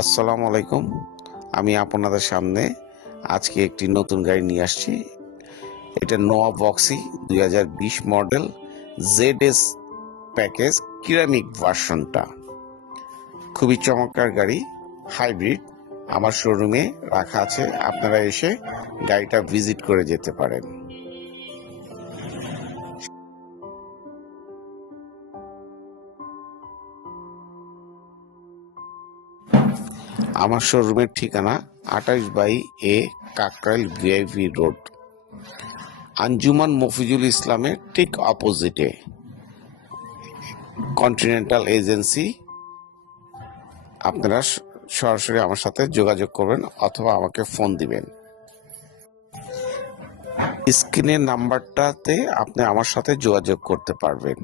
আসসালামু আলাইকুম। আমি আপনাদের সামনে আজকে একটি নতুন গাড়ি নিয়ে আসছি। এটা নোয়া বক্সি 2020 মডেল ZS প্যাকেজ কিরামিক ভার্সনটা। খুবই চমৎকার গাড়ি, হাইব্রিড। আমার শোরুমে রাখা আছে, আপনারা এসে গাড়িটা ভিজিট করে যেতে পারেন। আমার শোরুমের ঠিকানা 28/A Kakrail VIP road, Anjuman Mofizul ইসলামের ঠিক অপোজিটে কন্টিনেন্টাল এজেন্সি। আপনারা সরাসরি আমার সাথে যোগাযোগ করবেন অথবা আমাকে ফোন দিবেন। স্ক্রিনের নাম্বারটাতে আপনি আমার সাথে যোগাযোগ করতে পারবেন।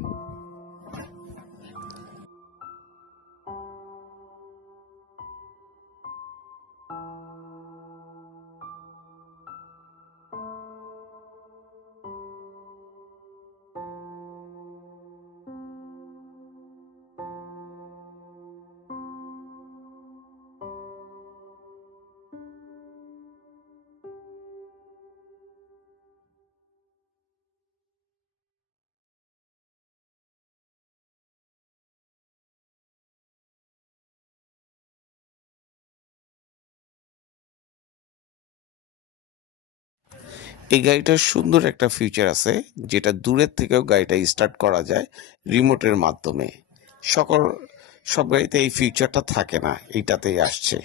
এই গাড়িটার সুন্দর একটা ফিচার আছে, যেটা দূরের থেকেও গাড়িটা স্টার্ট করা যায় রিমোটের মাধ্যমে। সকল সব গাড়িতে এই ফিচারটা থাকে না, এইটাতেই আসছে।